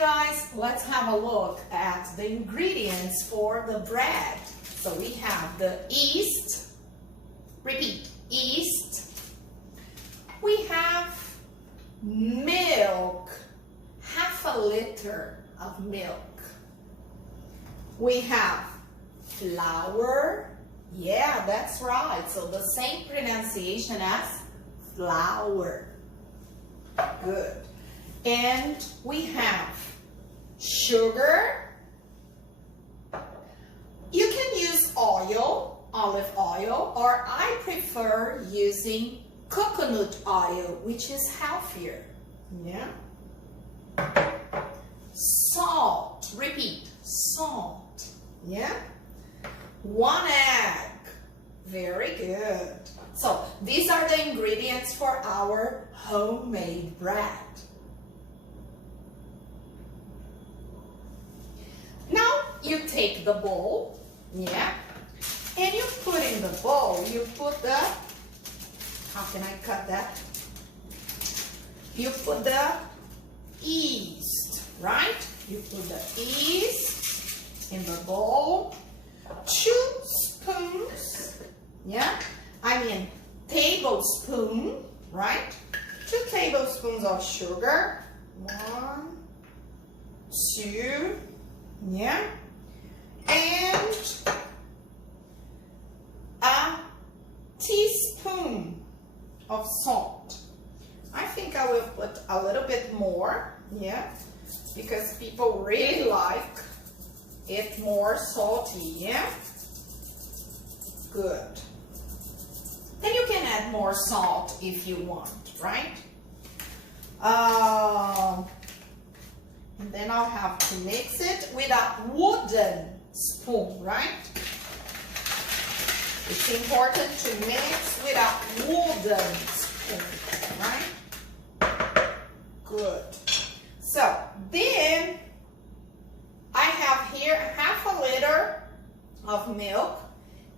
guys, let's have a look at the ingredients for the bread. So we have the yeast, repeat, yeast. We have milk, half a liter of milk. We have flour, yeah, that's right, so the same pronunciation as flour. Good. And we have sugar. You can use oil, olive oil, or I prefer using coconut oil, which is healthier. Yeah. Salt, repeat, salt. Yeah. 1 egg. Very good. So these are the ingredients for our homemade bread. Now you take the bowl, yeah, and you put in the bowl, you put the, how can I cut that? You put the yeast, right? You put the yeast in the bowl, 2 spoons, yeah, tablespoon, right? 2 tablespoons of sugar, 1, 2, yeah, and a teaspoon of salt. I think I will put a little bit more, yeah, because people really like it more salty, yeah. Good. Then you can add more salt if you want, right? And then I'll have to mix it with a wooden spoon, right? It's important to mix with a wooden spoon, right? Good. So then I have here half a liter of milk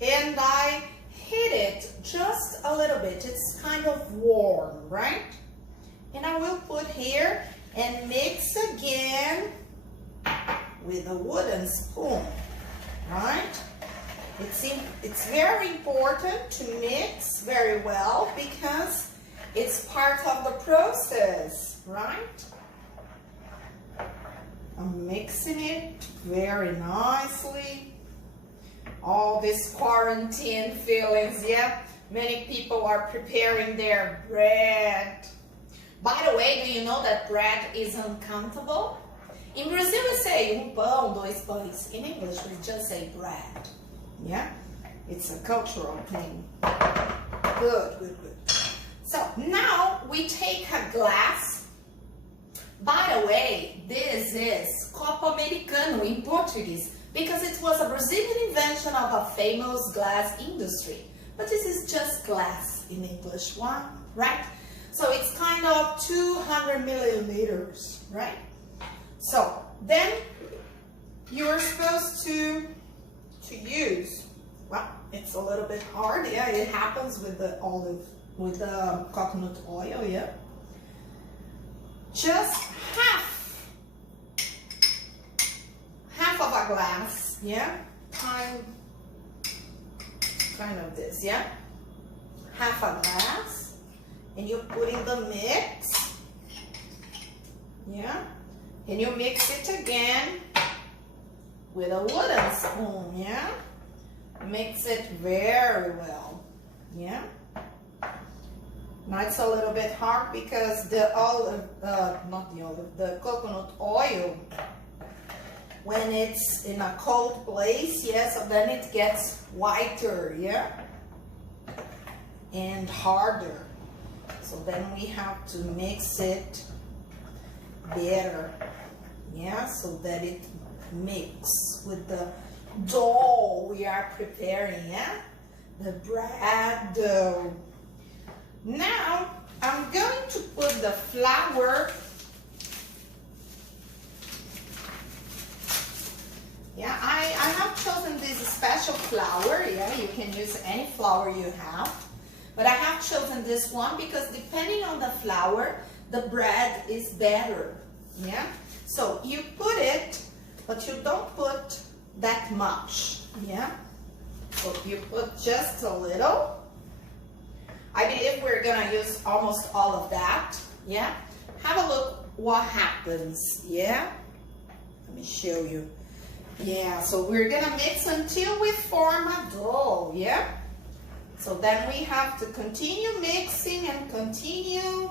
and I heat it just a little bit. It's kind of warm, right? And I will put here and mix again with a wooden spoon, right? It's very important to mix very well because it's part of the process, right? I'm mixing it very nicely. All these quarantine feelings, yeah? Many people are preparing their bread. By the way, do you know that bread is uncountable? In Brazil we say pão, 2 pães. In English we just say bread. Yeah? It's a cultural thing. Good, good, good. So now we take a glass. By the way, this is copo americano in Portuguese because it was a Brazilian invention of a famous glass industry. But this is just glass in English, right? So it's kind of 200 milliliters, right? So then you're supposed to use, well, it's a little bit hard, yeah, it happens with the coconut oil, yeah. Just half of a glass, yeah, kind of this, yeah, half a glass, and you put in the mix, yeah, and you mix it again with a wooden spoon, yeah, mix it very well, yeah. Now it's a little bit hard because the coconut oil, when it's in a cold place, yeah, so then it gets whiter, yeah, and harder. So then we have to mix it better, yeah, so that it mix with the dough we are preparing, yeah, the bread dough. Now I'm going to put the flour, yeah, I have chosen this special flour, yeah, you can use any flour you have, but I have chosen this one because depending on the flour, the bread is better, yeah. So you put it, but you don't put that much, yeah? So you put just a little. I believe we're gonna use almost all of that, yeah? Have a look what happens, yeah? Let me show you. Yeah, so we're gonna mix until we form a dough, yeah? So then we have to continue mixing and continue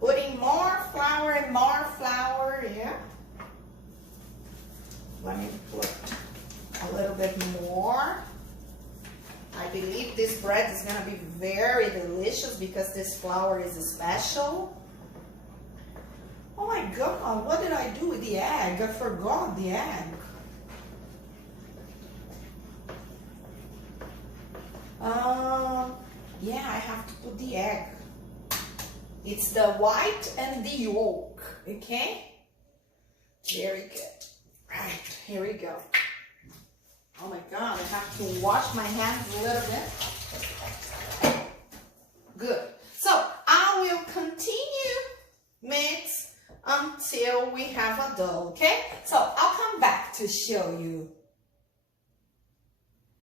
putting more flour and more flour, yeah? Let me put a little bit more. I believe this bread is gonna be very delicious because this flour is special. Oh my God, what did I do with the egg? I forgot the egg. Yeah, I have to put the egg. It's the white and the yolk, okay? Very good. Right, here we go. Oh my God, I have to wash my hands a little bit. Good. So I will continue mix until we have a dough, okay? So I'll come back to show you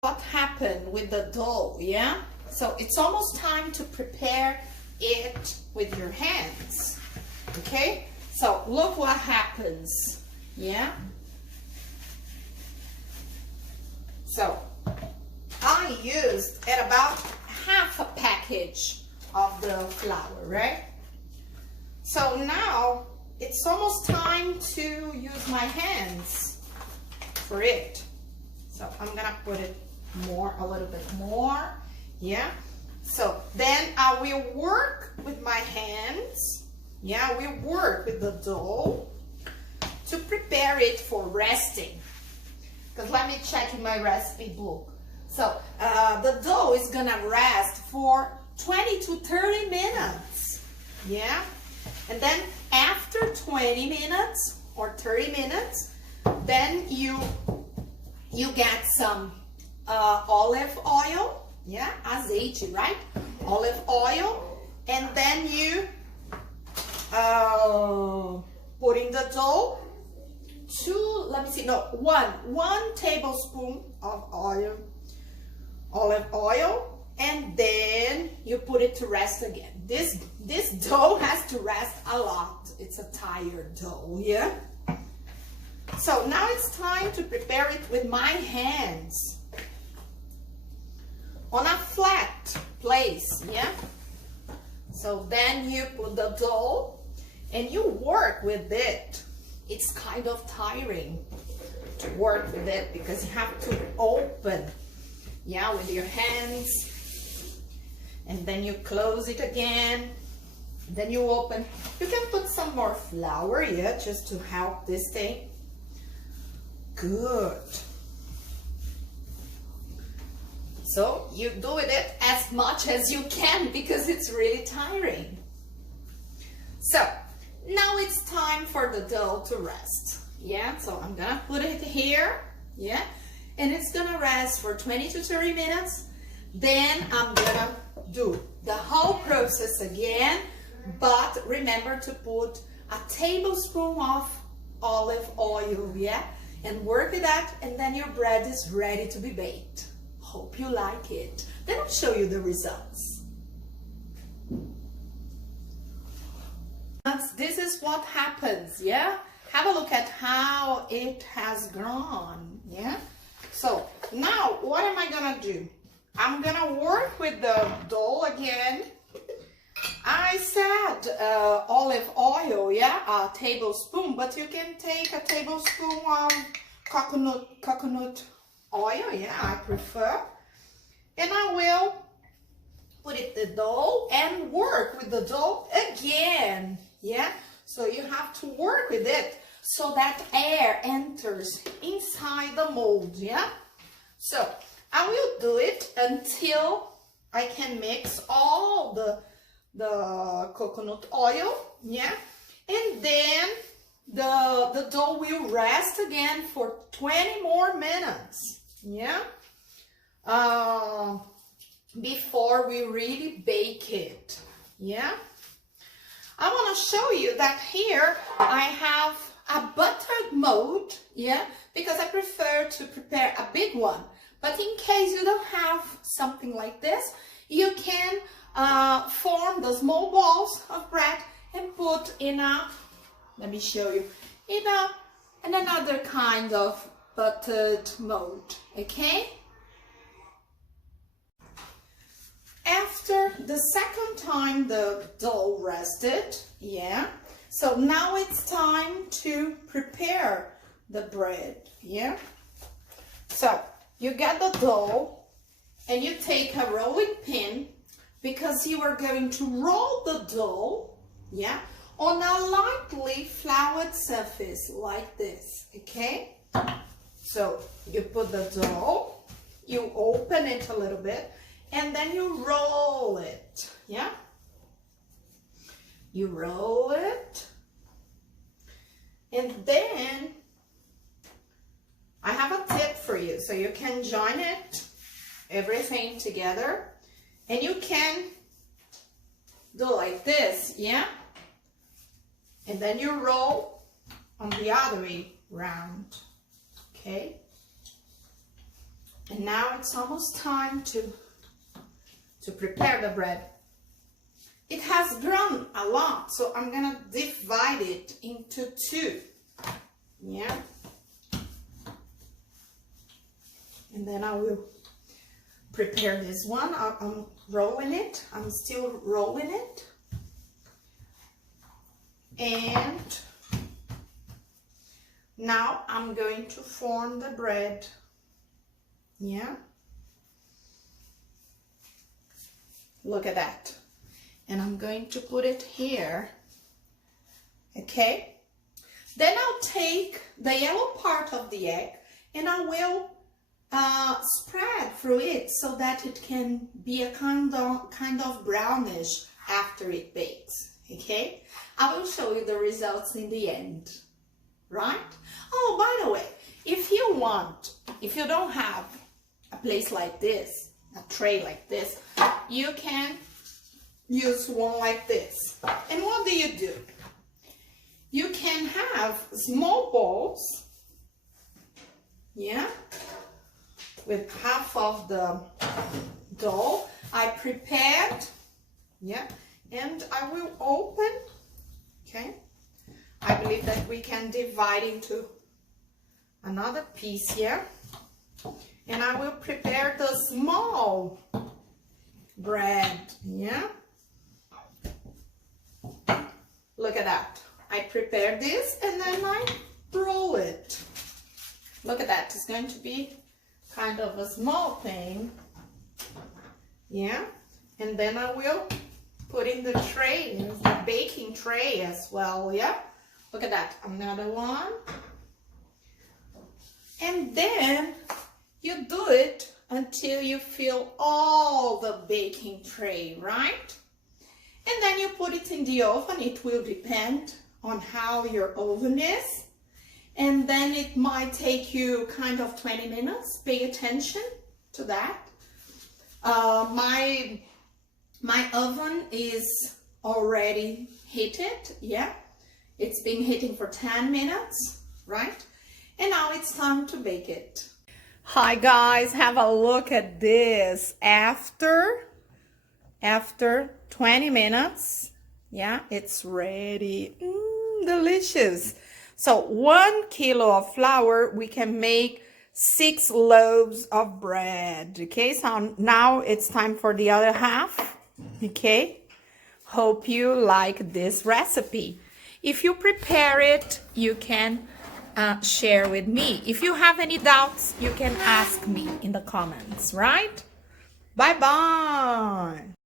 what happened with the dough, yeah? So it's almost time to prepare it with your hands, okay? So look what happens, yeah? So I used at about half a package of the flour, right? So now it's almost time to use my hands for it. So I'm gonna put it a little bit more, yeah? So then I will work with my hands, yeah? We work with the dough to prepare it for resting. Because let me check in my recipe book. So the dough is gonna rest for 20 to 30 minutes, yeah? And then after 20 minutes or 30 minutes, then you get some olive oil, yeah, azeite, right? Olive oil, and then you put in the dough one tablespoon of olive oil, and then you put it to rest again. This dough has to rest a lot. It's a tired dough, yeah? So now it's time to prepare it with my hands on a flat place, yeah? So then you put the dough and you work with it. It's kind of tiring to work with it because you have to open, yeah, with your hands, and then you close it again, then you open. You can put some more flour, yeah, just to help this thing. Good. So you do it as much as you can because it's really tiring. So now it's time for the dough to rest. Yeah, so I'm gonna put it here, yeah, and it's gonna rest for 20 to 30 minutes. Then I'm gonna do the whole process again, but remember to put a tablespoon of olive oil, yeah, and work with that, and then your bread is ready to be baked. Hope you like it. Then I'll show you the results. This is what happens, yeah? Have a look at how it has grown, yeah? So now what am I gonna do? I'm gonna work with the dough again. I said olive oil, yeah, a tablespoon, but you can take a tablespoon of coconut oil, yeah, I prefer. And I will put it in the dough and work with the dough again, yeah? So you have to work with it so that air enters inside the mold, yeah? So I will do it until I can mix all the coconut oil, yeah? And then the dough will rest again for 20 more minutes, yeah? Before we really bake it, yeah? I want to show you that here I have a buttered mold, yeah, because I prefer to prepare a big one. But in case you don't have something like this, you can form the small balls of bread and put in a, let me show you, in another kind of buttered mold, okay? After the second time the dough rested, yeah, so now it's time to prepare the bread, yeah? So you get the dough and you take a rolling pin because you are going to roll the dough, yeah, on a lightly floured surface like this, okay? So you put the dough, you open it a little bit, and then you roll it, yeah? You roll it, and then I have a tip for you. So you can join it, everything together, and you can do like this, yeah? And then you roll on the other way round, okay? And now it's almost time to prepare the bread. It has grown a lot, so I'm gonna divide it into two, yeah? And then I will prepare this one. I'm rolling it, I'm still rolling it. And now I'm going to form the bread, yeah? Look at that. And I'm going to put it here, okay? Then I'll take the yellow part of the egg and I will spread through it so that it can be a kind of brownish after it bakes, okay? I will show you the results in the end, right? Oh, by the way, if you don't have a place like this, a tray like this, you can use one like this. And what do? You can have small balls, yeah, with half of the dough I prepared, yeah, and I will open, okay? I believe that we can divide into another piece here, and I will prepare the small bread, yeah? Look at that. I prepare this and then I roll it. Look at that. It's going to be kind of a small thing, yeah? And then I will put in the tray, the baking tray as well, yeah? Look at that. Another one. And then you do it until you fill all the baking tray, right? And then you put it in the oven. It will depend on how your oven is. And then it might take you kind of 20 minutes. Pay attention to that. My oven is already heated, yeah? It's been heating for 10 minutes, right? And now it's time to bake it. Hi guys, have a look at this. After 20 minutes, yeah, it's ready. Delicious. So 1 kilo of flour, we can make 6 loaves of bread. Okay, so now it's time for the other half. Okay, hope you like this recipe. If you prepare it, you can share with me. If you have any doubts, you can ask me in the comments, right? Bye-bye.